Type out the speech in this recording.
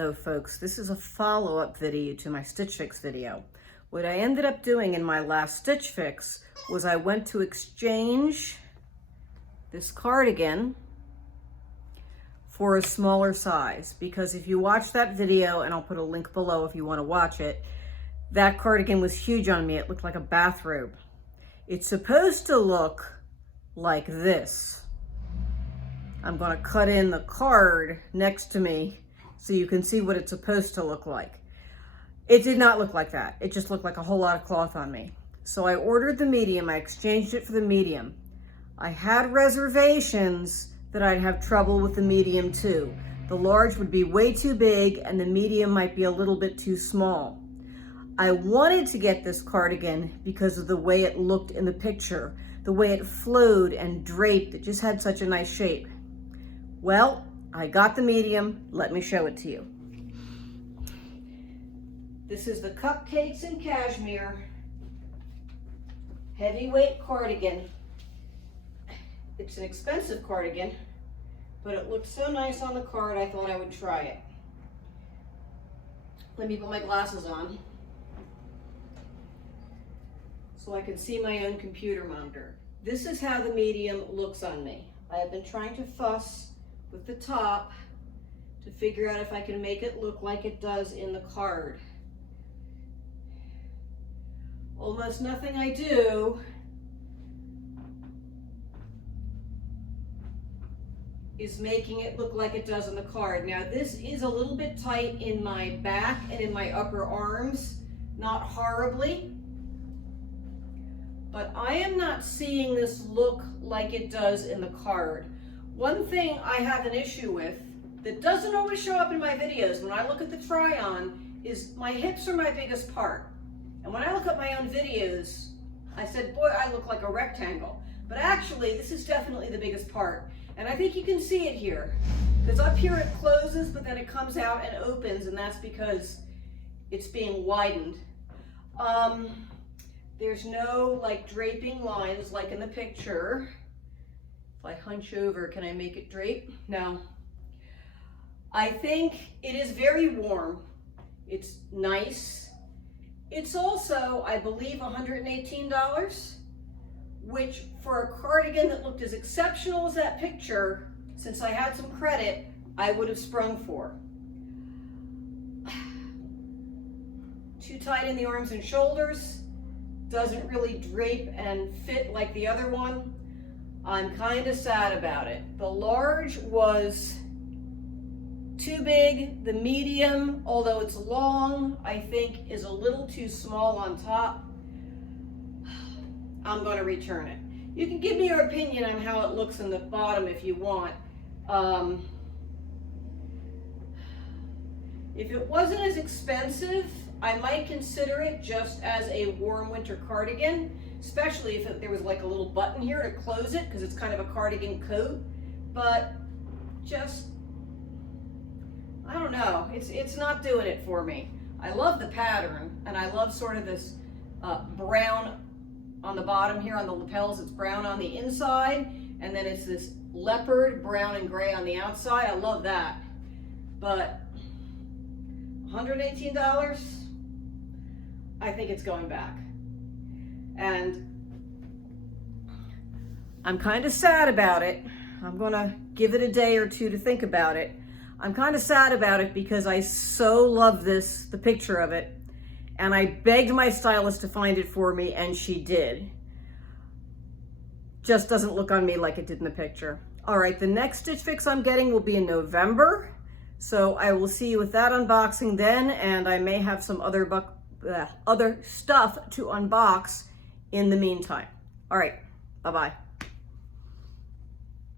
know, folks, this is a follow-up video to my Stitch Fix video. What I ended up doing in my last Stitch Fix was I went to exchange this cardigan for a smaller size, because if you watch that video, and I'll put a link below if you want to watch it, that cardigan was huge on me. It looked like a bathrobe. It's supposed to look like this. I'm going to cut in the card next to me so you can see what it's supposed to look like. It did not look like that. It just looked like a whole lot of cloth on me. So I ordered the medium. I exchanged it for the medium. I had reservations that I'd have trouble with the medium too. The large would be way too big and the medium might be a little bit too small. I wanted to get this cardigan because of the way it looked in the picture, the way it flowed and draped. It just had such a nice shape. Well, I got the medium. Let me show it to you. This is the Cupcakes and Cashmere heavyweight cardigan. It's an expensive cardigan, but it looked so nice on the card, I thought I would try it. Let me put my glasses on so I can see my own computer monitor. This is how the medium looks on me. I have been trying to fuss with the top to figure out if I can make it look like it does in the card. Almost nothing I do is making it look like it does in the card. Now this is a little bit tight in my back and in my upper arms, not horribly, but I am not seeing this look like it does in the card. One thing I have an issue with that doesn't always show up in my videos when I look at the try-on is my hips are my biggest part. And when I look at my own videos, I said, boy, I look like a rectangle. But actually, this is definitely the biggest part. And I think you can see it here. Because up here it closes, but then it comes out and opens, and that's because it's being widened. There's no like draping lines like in the picture. If I hunch over, can I make it drape? No. I think it is very warm. It's nice. It's also, I believe, $118, which for a cardigan that looked as exceptional as that picture, since I had some credit, I would have sprung for. Too tight in the arms and shoulders, doesn't really drape and fit like the other one. I'm kind of sad about it. The large was too big. The medium, although it's long, I think is a little too small on top. I'm going to return it. You can give me your opinion on how it looks in the bottom if you want. If it wasn't as expensive, I might consider it just as a warm winter cardigan, especially if there was like a little button here to close it, because it's kind of a cardigan coat. But just, I don't know, it's not doing it for me. I love the pattern, and I love sort of this brown on the bottom here on the lapels. It's brown on the inside, and then it's this leopard brown and gray on the outside. I love that. But $118, I think it's going back. And I'm kind of sad about it. I'm gonna give it a day or two to think about it. I'm kind of sad about it because I so love this, the picture of it, and I begged my stylist to find it for me, and she did. Just doesn't look on me like it did in the picture. All right, the next Stitch Fix I'm getting will be in November, so I will see you with that unboxing then, and I may have some other stuff to unbox in the meantime. All right, bye-bye.